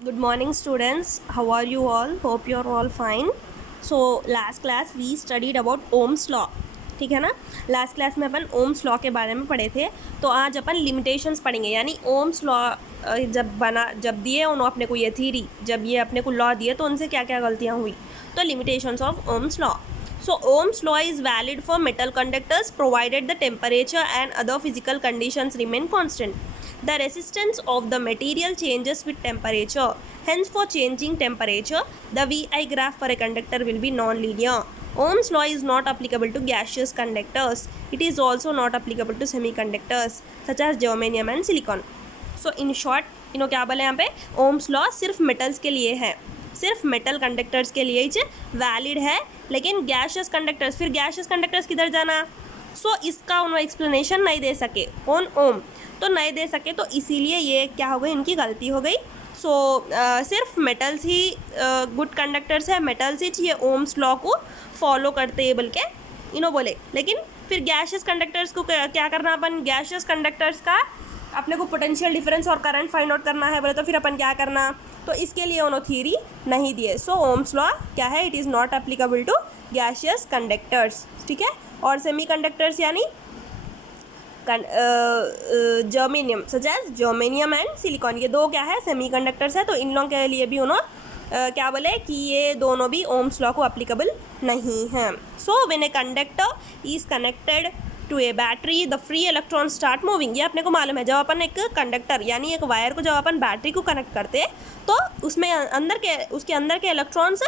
Good morning, students. How are you all? Hope you are all fine. So last class we studied about Ohm's law. ठीक है ना. Last class में अपन Ohm's law के बारे में पढ़े थे. तो आज अपन लिमिटेशंस पढ़ेंगे, यानी ओम्स लॉ जब दिए उन्होंने अपने को ये थ्योरी, जब ये अपने को लॉ दिए तो उनसे क्या क्या गलतियाँ हुई. तो limitations of Ohm's law. So Ohm's law is valid for metal conductors provided the temperature and other physical conditions remain constant. The resistance of the material changes with temperature. Hence, for changing temperature, the VI graph for a conductor will be non-linear. Ohm's law is not applicable to gaseous conductors. It is also not applicable to semiconductors such as germanium and silicon. So in short, इन्हों क्या बोले यहाँ पे, Ohm's law सिर्फ metals के लिए है, सिर्फ मेटल कंडक्टर्स के लिए ही वैलिड है. लेकिन गैशियस कंडक्टर्स, फिर गैशियस कंडक्टर्स किधर जाना. सो इसका उन्होंने एक्सप्लेनेशन नहीं दे सके. कौन? ओम. तो नहीं दे सके, तो इसीलिए ये क्या हो गई, इनकी गलती हो गई. सो सिर्फ मेटल्स ही गुड कंडक्टर्स है, मेटल्स ही ये ओम्स लॉ को फॉलो करते हैं बोल के इन्हों बोले. लेकिन फिर गैशियस कंडक्टर्स को क्या करना, अपन गैशियस कंडक्टर्स का अपने को पोटेंशियल डिफरेंस और करंट फाइंड आउट करना है बोले, तो फिर अपन क्या करना, तो इसके लिए उन्होंने थ्योरी नहीं दिए. सो ओम्स लॉ क्या है, it is not applicable to gaseous conductors. ठीक है. और सेमी कंडक्टर्स यानी germanium, such as germanium and silicon, ये दो क्या है, सेमी कंडक्टर्स है. तो इन लोगों के लिए भी उन्होंने क्या बोले कि ये दोनों भी ओम्स लॉ को एप्लीकेबल नहीं है. So when a conductor is connected to a battery the free electron start moving. ये अपने को मालूम है, जब अपन एक कंडक्टर यानी एक वायर को जब अपन बैटरी को कनेक्ट करते हैं तो उसमें उसके अंदर के इलेक्ट्रॉन्स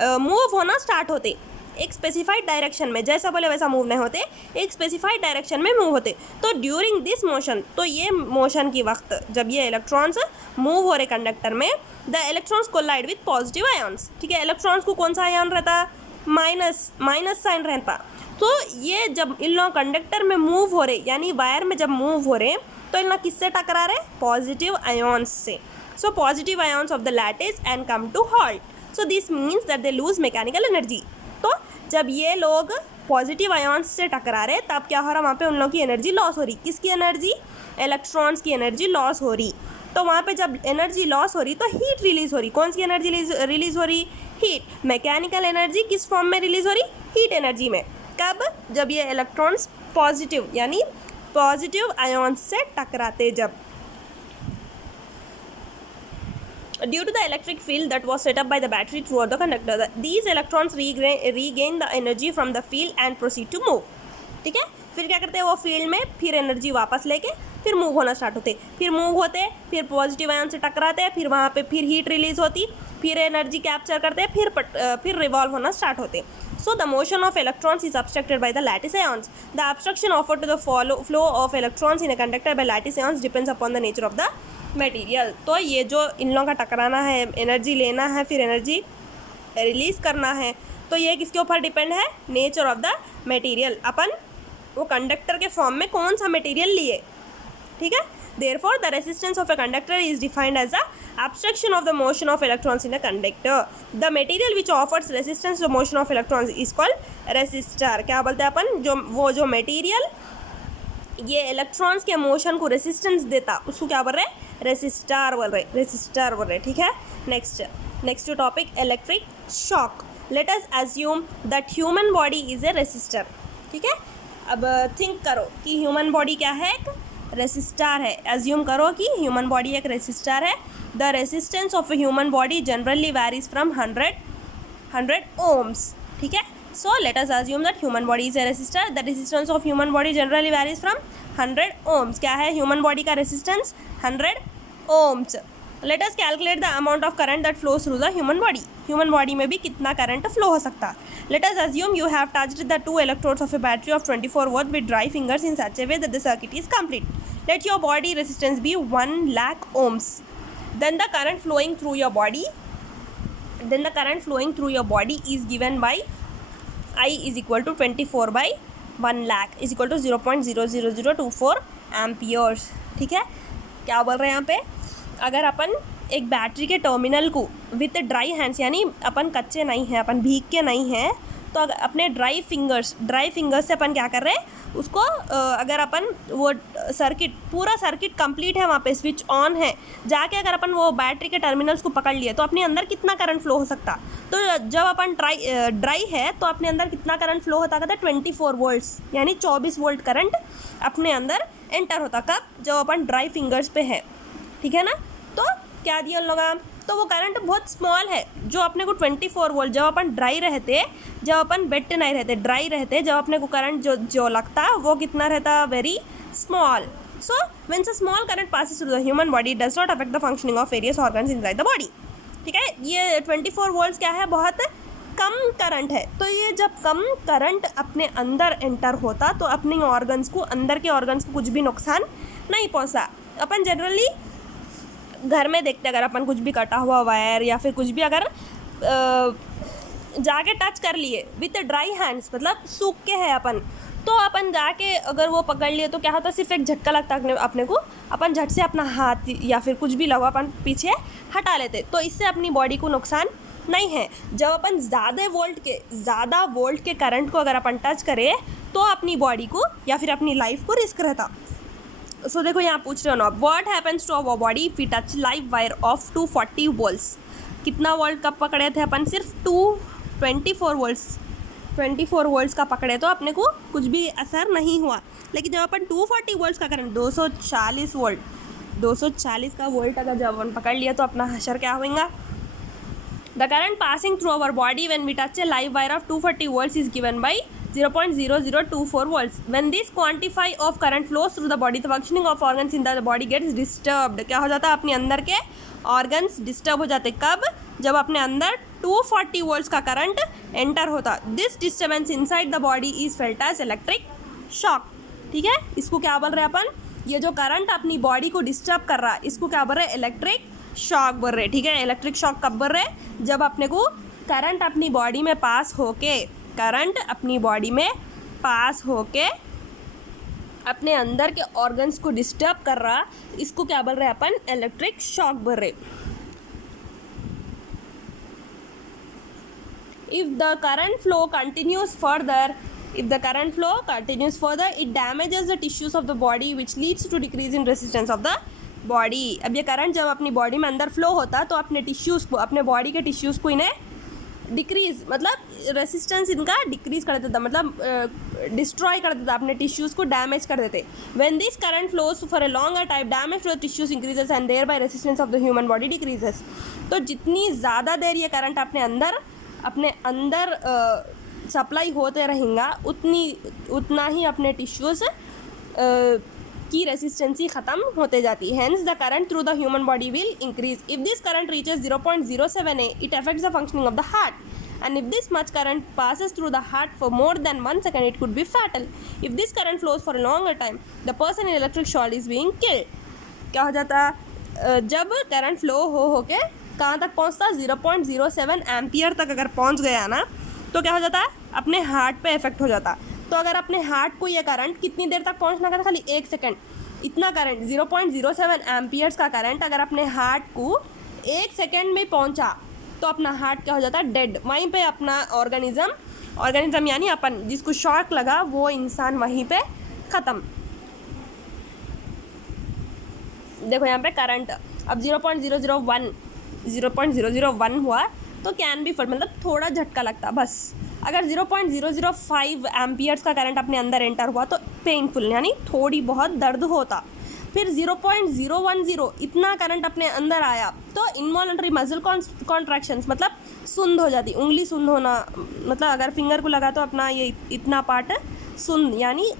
मूव होना स्टार्ट होते एक स्पेसिफाइड डायरेक्शन में. जैसा बोले वैसा मूव नहीं होते, एक स्पेसिफाइड डायरेक्शन में मूव होते. तो ड्यूरिंग दिस मोशन, तो ये मोशन की वक्त जब ये इलेक्ट्रॉन्स मूव हो रहे कंडक्टर में, the electrons collide with positive ions. ठीक है. इलेक्ट्रॉन्स को कौन सा आयन रहता, माइनस साइन रहता. तो ये जब इन लोग कंडक्टर में मूव हो रहे यानी वायर में जब मूव हो रहे, तो इन लोग किससे टकरा रहे, पॉजिटिव आयन्स से. So positive ions of the lattice and come to halt. So this means that they lose mechanical energy. तो जब ये लोग पॉजिटिव आयन्स से टकरा रहे तब क्या हो रहा, वहाँ पे उन लोगों की एनर्जी लॉस हो रही. किसकी एनर्जी, इलेक्ट्रॉन्स की एनर्जी लॉस हो रही. तो वहाँ पे जब एनर्जी लॉस हो रही तो हीट रिलीज हो रही. कौन सी एनर्जी रिलीज हो रही, हीट. मैकेनिकल एनर्जी किस फॉर्म में रिलीज हो रही, हीट एनर्जी में. कब, जब ये इलेक्ट्रॉन्स पॉजिटिव यानी पॉजिटिव आयन्स से टकराते. जब due to the electric field that was set up by the battery throughout the conductor, these electrons regain the energy from the field and proceed to move. ठीक है. फिर क्या करते हैं वो फील्ड में, फिर एनर्जी वापस लेके फिर मूव होना स्टार्ट होते. फिर मूव होते, फिर पॉजिटिव आयन से टकराते, फिर वहाँ पे फिर हीट रिलीज होती, फिर एनर्जी कैप्चर करते, फिर रिवॉल्व होना स्टार्ट होते. So the motion of electrons is obstructed by the lattice ions. The obstruction offered to the flow of electrons in a conductor by lattice ions depends upon the nature of the material. तो ये जो इन लोगों का टकराना है, energy लेना है, फिर energy release करना है, तो ये किसके ऊपर डिपेंड है, नेचर ऑफ द मटेरियल. अपन वो कंडक्टर के फॉर्म में कौन सा मटेरियल लिए. ठीक है. Therefore, the resistance of a conductor is defined as the obstruction of the motion of electrons in a conductor. The material which offers resistance to the motion of electrons is called resistor. क्या बोलते हैं अपन, जो material ये electrons के motion को resistance देता उसको क्या बोल रहे हैं, रेसिस्टर बोल रहे. ठीक है. Next topic, electric shock. Let us assume that human body is a resistor. ठीक है. अब थिंक करो कि ह्यूमन बॉडी क्या है, एक रेसिस्टर है. एज्यूम करो कि ह्यूमन बॉडी एक रेसिस्टर है. The resistance of a human body generally varies from 100 ohms. ठीक है. So let us assume that human body is a resistor. The resistance of human body generally varies from 100 ohms. क्या है human body का resistance, 100 ohms. Let us calculate the amount of current that flows through the human body. Human body में भी कितना current flow हो सकता. Let us assume you have touched the two electrodes of a battery of 24 volt with dry fingers in such a way that the circuit is complete. Let your body resistance be 1 lakh ohms. Then the current flowing through your body is given by I is equal to 24 by 1 lakh is equal to 0.00024 amperes. ठीक है. क्या बोल रहे हैं यहाँ पे, अगर अपन एक बैटरी के टर्मिनल को विथ ड्राई हैंड्स यानी अपन कच्चे नहीं हैं, अपन भीग के नहीं हैं, तो अपने ड्राई फिंगर्स से अपन क्या कर रहे हैं उसको, अगर अपन वो पूरा सर्किट कंप्लीट है, वहाँ पे स्विच ऑन है, जाके अगर अपन वो बैटरी के टर्मिनल्स को पकड़ लिए तो अपने अंदर कितना करंट फ्लो हो सकता। तो जब अपन ड्राई है तो अपने अंदर कितना करंट फ्लो होता था, 24 वोल्ट्स यानी 24 वोल्ट करंट अपने अंदर एंटर होता। कब? जब अपन ड्राई फिंगर्स पे है, ठीक है ना। तो क्या दिया उन लोगों, तो वो करंट बहुत स्मॉल है जो अपने को 24 वोल्ट, जब अपन ड्राई रहते, जब अपन वेट नहीं रहते, ड्राई रहते, जब अपने को करंट जो लगता वो कितना रहता, very small. So when a small current passes through the human body does not affect the functioning of various organs inside the body. ठीक है, ये 24 वोल्ट्स क्या है, बहुत कम करंट है। तो ये जब कम करंट अपने अंदर एंटर होता तो अपने ऑर्गन्स को, अंदर के ऑर्गन्स को कुछ भी नुकसान नहीं पहुंचा। अपन जनरली घर में देखते, अगर अपन कुछ भी कटा हुआ वायर या फिर कुछ भी अगर जाके टच कर लिए विथ ड्राई हैंड्स, मतलब सूख के है अपन, तो अपन जाके अगर वो पकड़ लिए तो क्या होता, सिर्फ एक झटका लगता अपने को, अपन झट से अपना हाथ या फिर कुछ भी लगा अपन पीछे हटा लेते, तो इससे अपनी बॉडी को नुकसान नहीं है। जब अपन ज़्यादा वोल्ट के करंट को अगर अपन टच करें तो अपनी बॉडी को या फिर अपनी लाइफ को रिस्क रहता। सो देखो यहाँ पूछ रहे हो ना, what happens to our body if we touch live wire of 240 volts. कितना वोल्ट कब पकड़े थे अपन, सिर्फ 24 वोल्ट्स का पकड़े तो अपने को कुछ भी असर नहीं हुआ। लेकिन जब अपन 240 वोल्ट्स का करंट, 240 का वोल्ट अगर जब अपन पकड़ लिया तो अपना हशर क्या होगा। The current passing through our body when we touch a live wire of 240 volts is given by 0.0024 volts. When this quantity of current flows through the body, the functioning of organs in the body gets disturbed. क्या हो जाता है, अपने अंदर के organs disturb हो जाते। कब? जब अपने अंदर 240 volts का करंट एंटर होता। This disturbance inside the body is felt as electric shock. ठीक है, इसको क्या बोल रहे हैं अपन, ये जो करंट अपनी बॉडी को डिस्टर्ब कर रहा है इसको क्या बोल रहे हैं, इलेक्ट्रिक शॉक बोल रहे। ठीक है, इलेक्ट्रिक शॉक कब बोल रहे, जब अपने को करंट अपनी बॉडी में पास होके अपने अंदर के ऑर्गन्स को डिस्टर्ब कर रहा, इसको क्या बोल रहे हैं अपन, इलेक्ट्रिक शॉक बोल रहे। If the current flow continues further, it damages the tissues of the body which leads to decrease in resistance of the body. अब ये करंट जब अपनी बॉडी में अंदर फ्लो होता तो अपने टिश्यूज़ को, अपने बॉडी के टिश्यूज़ को इन्हें डिक्रीज, मतलब रेसिस्टेंस इनका डिक्रीज कर देता, मतलब डिस्ट्रॉय कर देता, अपने टिश्यूज़ को डैमेज कर देते। When this current flows for a longer time, damage to the tissues increases and thereby resistance of the human body decreases. तो जितनी ज़्यादा देर ये करंट अपने अंदर सप्लाई होते रहेगा उतना ही अपने टिश्यूज़ की रेसिस्टेंसी ख़त्म होते जाती है। Hence the current through the human body will increase. If this current reaches 0.07 A, it affects the functioning of the heart. And if this much current passes through the heart for more than 1 second, it could be fatal. If this current flows for a longer time, the person in electric shock is being killed. क्या हो जाता, जब current flow हो के कहाँ तक पहुँचता, 0.07 ampere तक अगर पहुँच गया ना तो क्या हो जाता है, अपने हार्ट पे इफेक्ट हो जाता। तो अगर अपने हार्ट को ये करंट कितनी देर तक पहुंचना था, खाली 1 सेकंड, इतना करंट 0.07 एम्पियर्स का करंट अगर अपने हार्ट को 1 सेकंड में पहुंचा तो अपना हार्ट क्या हो जाता है, डेड। वहीं पे अपना ऑर्गेनिज्म यानी अपन जिसको शॉक लगा वो इंसान वहीं पे ख़त्म। देखो यहाँ पे करंट अब 0.001 हुआ तो कैन बी फट, मतलब थोड़ा झटका लगता बस। अगर 0.005 एम्पियर्स का करंट अपने अंदर एंटर हुआ तो पेनफुल यानी थोड़ी बहुत दर्द होता। फिर 0.010 इतना करंट अपने अंदर आया तो इनवॉलंटरी मसल कॉन्ट्रैक्शंस, मतलब सुंद हो जाती, उंगली सुंद होना, मतलब अगर फिंगर को लगा तो अपना ये इतना पार्ट सुंद यानी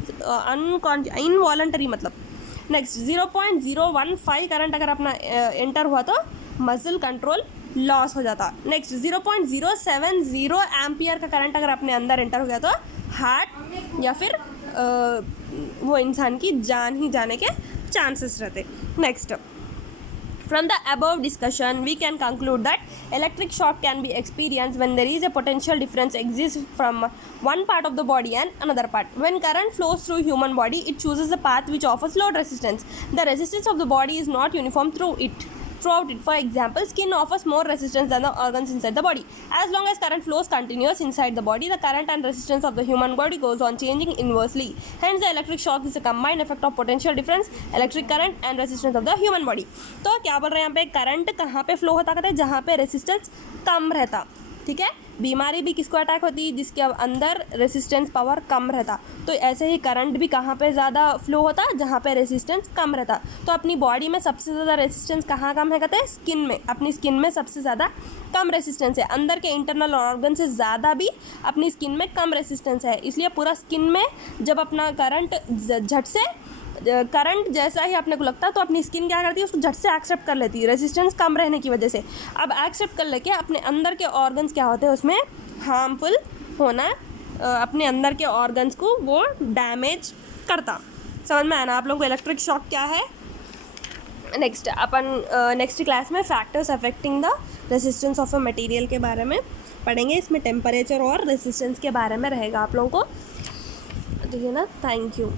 इनवॉलंटरी मतलब। नेक्स्ट 0.015 करंट अगर अपना एंटर हुआ तो मसल कंट्रोल लॉस हो जाता। नेक्स्ट 0.070 एम्पियर का करंट अगर अपने अंदर एंटर हो गया तो हार्ट या फिर वो इंसान की जान ही जाने के चांसेस रहते। Next, from the above discussion we can conclude that electric shock can be experienced when there is a potential difference exists from one part of the body and another part. When current flows through human body, it chooses a path which offers load resistance. The resistance of the body is not uniform through it. throughout it. For example, skin offers more resistance than the organs inside the body. As long as current flows continuous inside the body, the current and resistance of the human body goes on changing inversely. Hence, the electric shock is a combined effect of potential difference, electric current and resistance of the human body. तो क्या बोल रहे हैं यहाँ पे, current कहाँ पे flow होता कहते हैं, जहाँ पे रेसिस्टेंस कम रहता. ठीक है, बीमारी भी किसको अटैक होती है, जिसके अंदर रेसिस्टेंस पावर कम रहता. तो ऐसे ही करंट भी कहाँ पे ज़्यादा फ्लो होता, जहाँ पे रेसिस्टेंस कम रहता. तो अपनी बॉडी में सबसे ज़्यादा रेसिस्टेंस कहाँ कम है कहते हैं, स्किन में. अपनी स्किन में सबसे ज़्यादा कम रेसिस्टेंस है. अंदर के इंटरनल ऑर्गन से ज़्यादा भी अपनी स्किन में कम रेसिस्टेंस है. इसलिए पूरा स्किन में जब अपना करंट झट से करंट जैसा ही अपने को लगता है तो अपनी स्किन क्या करती है, उसको झट से एक्सेप्ट कर लेती है रेसिस्टेंस कम रहने की वजह से. अब एक्सेप्ट कर लेके अपने अंदर के ऑर्गन्स क्या होते हैं उसमें हार्मफुल होना, अपने अंदर के ऑर्गन्स को वो डैमेज करता. समझ में आया ना आप लोगों को इलेक्ट्रिक शॉक क्या है. नेक्स्ट अपन नेक्स्ट क्लास में factors affecting the resistance of a material के बारे में पढ़ेंगे. इसमें टेम्परेचर और रेसिस्टेंस के बारे में रहेगा आप लोगों को. ठीक है ना, थैंक यू.